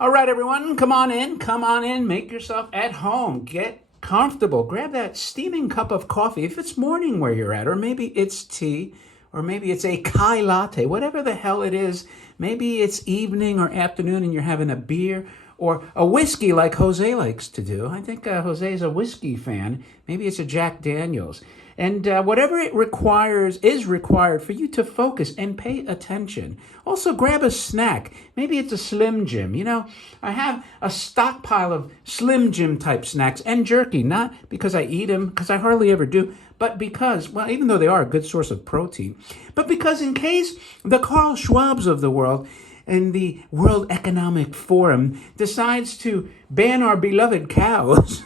All right, everyone, come on in. Come on in. Make yourself at home. Get comfortable. Grab that steaming cup of coffee if it's morning where you're at, or maybe it's tea, or maybe it's a Kai latte, whatever the hell it is. Maybe it's evening or afternoon and you're having a beer or a whiskey like Jose likes to do. I think Jose is a whiskey fan. Maybe it's a Jack Daniels. And whatever it requires is required for you to focus and pay attention. Also, grab a snack. Maybe it's a Slim Jim. You know, I have a stockpile of Slim Jim type snacks and jerky, not because I eat them, because I hardly ever do, but because, well, even though they are a good source of protein, but because in case the Carl Schwabs of the world and the World Economic Forum decides to ban our beloved cows.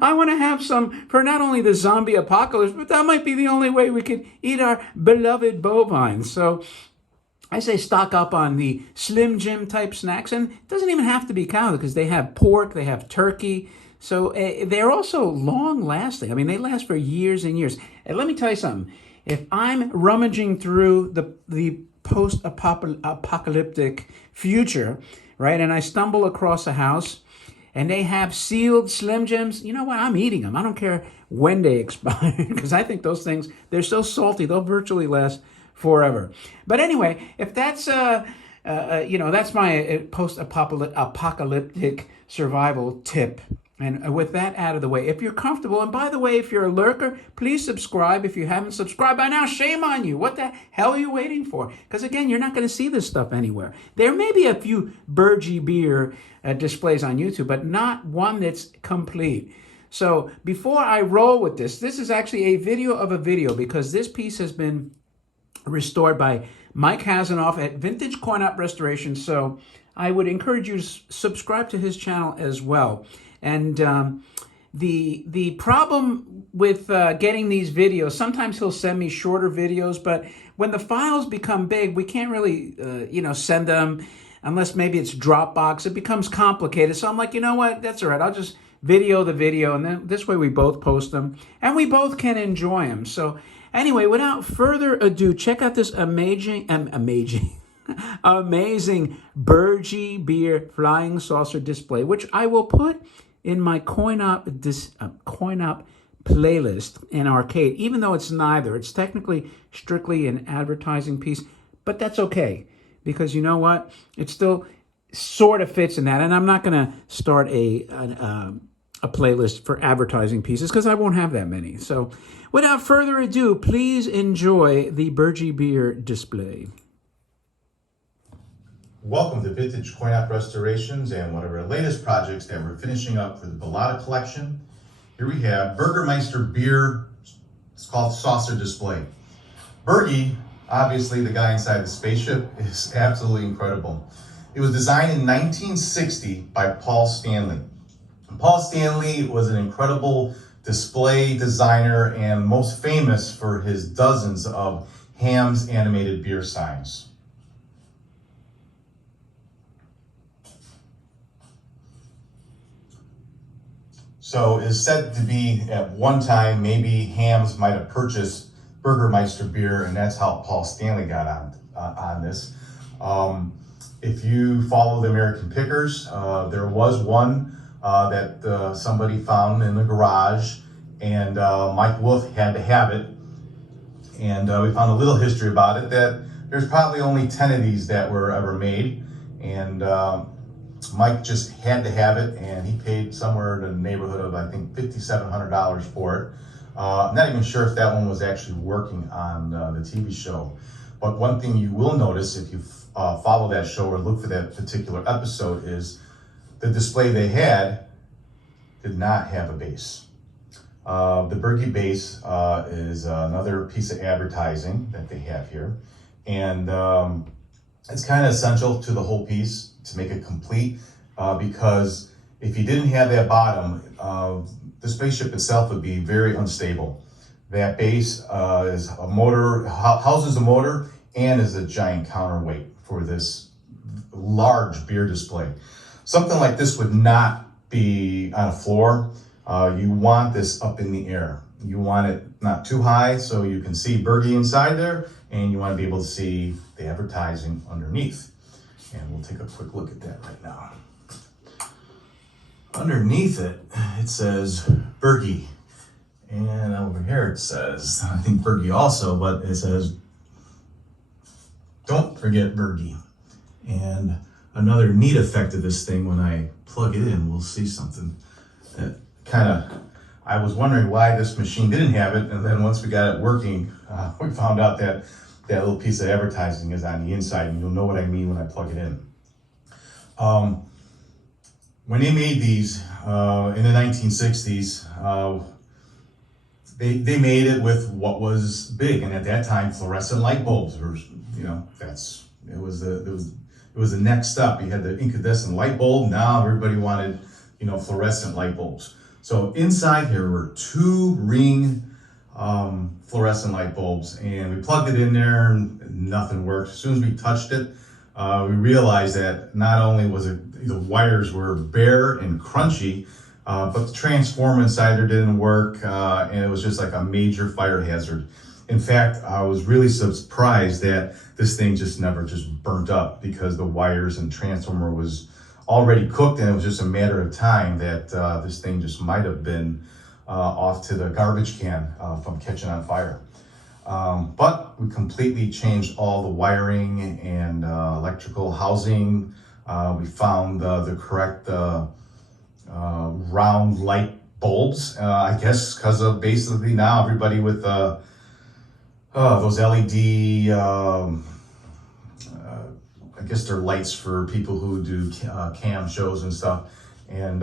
I want to have some for not only the zombie apocalypse, but that might be the only way we could eat our beloved bovines. So I say stock up on the Slim Jim type snacks, and it doesn't even have to be cow because they have pork, they have turkey. So they're also long lasting. I mean, they last for years and years. And let me tell you something. If I'm rummaging through the post-apocalyptic future, right, and I stumble across a house and they have sealed Slim Jims, you know what? I'm eating them. I don't care when they expire because I think those things, they're so salty, they'll virtually last forever. But anyway, if that's, that's my post-apocalyptic survival tip. And with that out of the way, if you're comfortable, and by the way, if you're a lurker, please subscribe. If you haven't subscribed by now, shame on you. What the hell are you waiting for? Because again, you're not going to see this stuff anywhere. There may be a few Burgie beer displays on YouTube, but not one that's complete. So before I roll with this is actually a video of a video because this piece has been restored by Mike Hasanoff at Vintage Coin Op Restoration. So I would encourage you to subscribe to his channel as well. And the problem with getting these videos, sometimes he'll send me shorter videos, but when the files become big, we can't really, send them unless maybe it's Dropbox. It becomes complicated. So I'm like, you know what? That's all right. I'll just video the video, and then this way we both post them, and we both can enjoy them. So anyway, without further ado, check out this amazing Burgie beer flying saucer display, which I will put in my Coin Op playlist in Arcade, even though it's neither. It's technically strictly an advertising piece, but that's okay because you know what? It still sort of fits in that, and I'm not going to start a playlist for advertising pieces because I won't have that many. So without further ado, please enjoy the Burgie beer display. Welcome to Vintage Coin Op Restorations and one of our latest projects that we're finishing up for the Bellata collection. Here we have Burgermeister beer. It's called Saucer Display. Burgie, obviously the guy inside the spaceship, is absolutely incredible. It was designed in 1960 by Paul Stanley. And Paul Stanley was an incredible display designer and most famous for his dozens of Ham's animated beer signs. So it is said to be at one time, maybe Ham's might have purchased Burgermeister beer, and that's how Paul Stanley got on this. If you follow the American Pickers, there was one that somebody found in the garage, and Mike Wolf had to have it. And we found a little history about it, that there's probably only 10 of these that were ever made. And Mike just had to have it, and he paid somewhere in the neighborhood of, I think, $5,700 for it. I'm not even sure if that one was actually working on the TV show. But one thing you will notice if you follow that show or look for that particular episode is the display they had did not have a base. The Burgie base is another piece of advertising that they have here. And it's kind of essential to the whole piece to make it complete because if you didn't have that bottom, the spaceship itself would be very unstable. That base is a motor, houses a motor, and is a giant counterweight for this large beer display. Something like this would not be on a floor. You want this up in the air. You want it not too high so you can see Burgie inside there, and you want to be able to see the advertising underneath. And we'll take a quick look at that right now. Underneath it, it says Burgie. And over here it says, I think Burgie also, but it says, don't forget Burgie. And another neat effect of this thing, when I plug it in, we'll see something that I was wondering why this machine didn't have it, and then once we got it working, we found out that that little piece of advertising is on the inside, and you'll know what I mean when I plug it in. When they made these in the 1960s, they made it with what was big, and at that time, fluorescent light bulbs were, it was the next step. You had the incandescent light bulb. Now everybody wanted, fluorescent light bulbs. So inside here were 2 ring fluorescent light bulbs, and we plugged it in there and nothing worked. As soon as we touched it, we realized that not only was the wires were bare and crunchy, but the transformer inside there didn't work, and it was just like a major fire hazard. In fact, I was really surprised that this thing just never burnt up, because the wires and transformer was already cooked, and it was just a matter of time that this thing just might have been off to the garbage can from catching on fire. But we completely changed all the wiring and electrical housing. We found the correct round light bulbs, I guess because of basically now everybody with those LED, I guess they're lights for people who do cam shows and stuff. And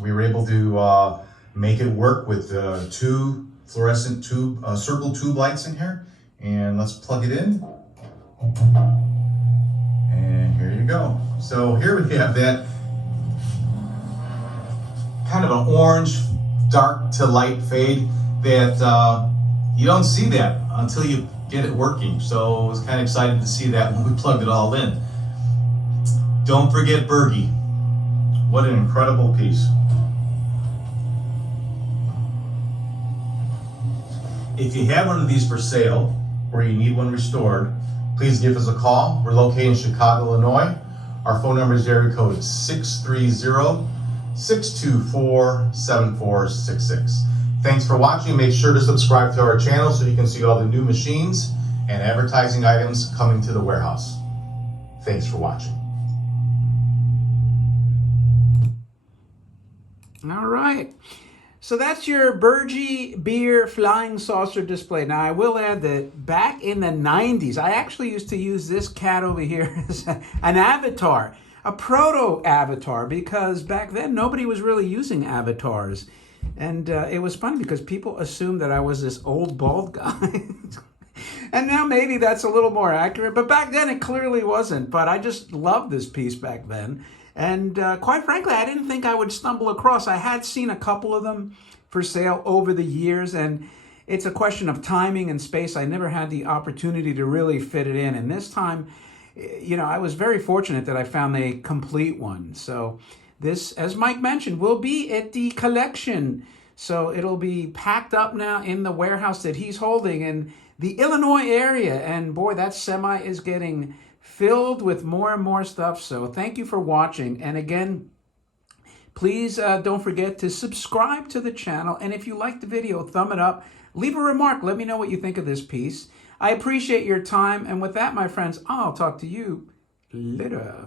we were able to make it work with 2 fluorescent circle tube lights in here. And let's plug it in. And here you go. So here we have that kind of an orange, dark to light fade that you don't see that until you get it working. So I was kind of excited to see that when we plugged it all in. Don't forget Burgie. What an incredible piece. If you have one of these for sale or you need one restored, please give us a call. We're located in Chicago, Illinois. Our phone number is area code 630-624-7466. Thanks for watching. Make sure to subscribe to our channel so you can see all the new machines and advertising items coming to the warehouse. Thanks for watching. All right. So that's your Burgie beer flying saucer display. Now, I will add that back in the 90s, I actually used to use this cat over here as an avatar, a proto-avatar, because back then nobody was really using avatars. And it was funny because people assumed that I was this old bald guy. And now maybe that's a little more accurate, but back then it clearly wasn't. But I just loved this piece back then. And quite frankly, I didn't think I would stumble across. I had seen a couple of them for sale over the years, and it's a question of timing and space. I never had the opportunity to really fit it in. And this time, I was very fortunate that I found a complete one. So this, as Mike mentioned, will be at the collection. So it'll be packed up now in the warehouse that he's holding in the Illinois area. And boy, that semi is getting filled with more and more stuff. So thank you for watching. And again, please don't forget to subscribe to the channel. And if you like the video, thumb it up. Leave a remark. Let me know what you think of this piece. I appreciate your time. And with that, my friends, I'll talk to you later.